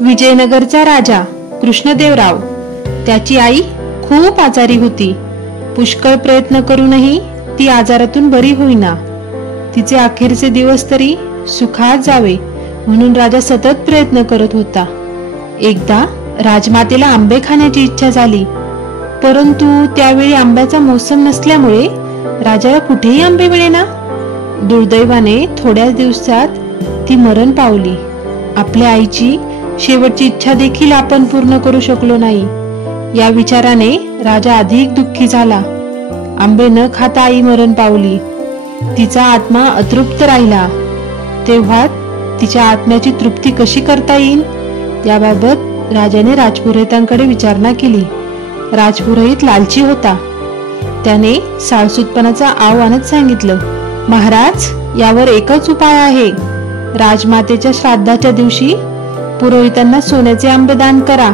विजयनगरचा राजा कृष्णदेवराव, त्याची आई खूप आजारी होती. पुष्कळ प्रयत्न करूनही ती आजारातून बरी होईना. तिचे अखेरचे दिवस तरी सुखात जावे म्हणून राजा सतत प्रयत्न करत होता. एकदा राजमातेला आंबे खाण्याची इच्छा झाली, परंतु त्यावेळी आंब्याचा मोसम नसल्यामुळे राजाला कुठेही आंबे मिळेना. दुर्दैवाने थोड्याच दिवसात ती मरण पावली. आपल्या आईची शेवटची इच्छा देखील आपण पूर्ण करू शकलो नाही. या विचाराने राजा अधिक दुःखी झाला. आंबे न खाता आई मरण पावली. तिचा आत्मा अतृप्त राहिला. तेव्हा तिच्या आत्म्याची तृप्ती कशी करता येईल याबाबत राजाने राजपुरोहितांकडे विचारणा केली. राजपुरोहित लालची होता. त्याने साळसूतपणाचा आव आणत सांगितलं, महाराज, यावर एकच उपाय आहे. राजमातेच्या श्राद्धाच्या दिवशी पुरोहितांना सोन्याचे आंबे दान करा,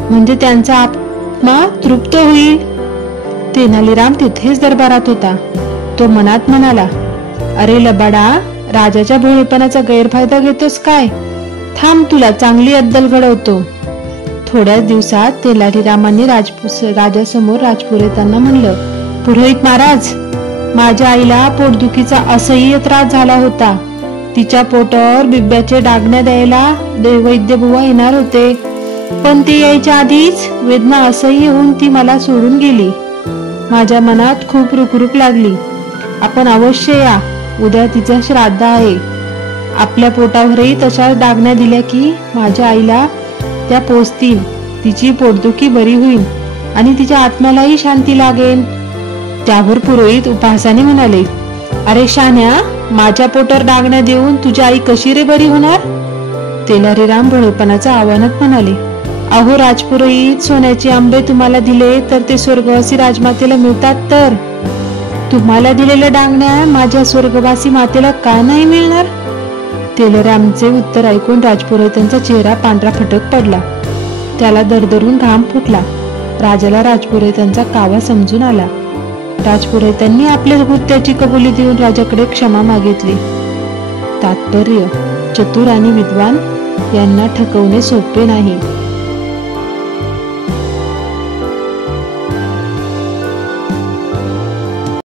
म्हणजे त्यांचा आत्मा तृप्त होईल. तेनालीराम तिथेच दरबारात होता. तो मनात म्हणाला, अरे लबाडा, राजाच्या भोळेपणाचा गैरफायदा घेतोस काय? थांब, तुला चांगली अद्दल घडवतो. थोड्याच दिवसात तेनालीरामांनी राजासमोर राजपुरोहितांना म्हणलं, पुरोहित महाराज, माझ्या आईला पोटदुखीचा असह्य त्रास झाला होता. तिच्या पोटावर बिब्याचे डागण्या द्यायला वैद्य बुवा येणार होते, पण ते यायच्या आधीच वेदना असह्य होऊन ती मला सोडून गेली. माझ्या मनात खूप रुकरुक लागली. आपण अवश्य या, उद्या तिचा श्राद्ध आहे. आपल्या पोटावरही तशा डागण्या दिल्या की माझ्या आईला त्या पोचतील. तिची पोटदुखी बरी होईल आणि तिच्या आत्म्यालाही शांती लागेल. त्यावर पुरोहित उपहासाने म्हणाले, अरे शान्या, माझ्या पोटावर डागण्या देऊन तुझी आई कशी रे बरी होणार? तेनालीराम भोळेपणाचा आव्हानात म्हणाले, अहो राजपुरोहित, सोन्याचे आंबे तुम्हाला दिले तर ते स्वर्गवासी राजमातेला मिळतात, तर तुम्हाला दिलेल्या डागण्या माझ्या स्वर्गवासी मातेला का नाही मिळणार? तेनालीरामचे उत्तर ऐकून राजपुरोहितांचा चेहरा पांढरा फटक पडला. त्याला दरदरून घाम फुटला. राजाला राजपुरोहितांचा कावा समजून आला. राजपुरोहितांनी आपल्या कृत्याची कबुली देऊन राजाकडे क्षमा मागितली. तात्पर्य, चतुर आणि विद्वान यांना ठकवणे सोपे नाही.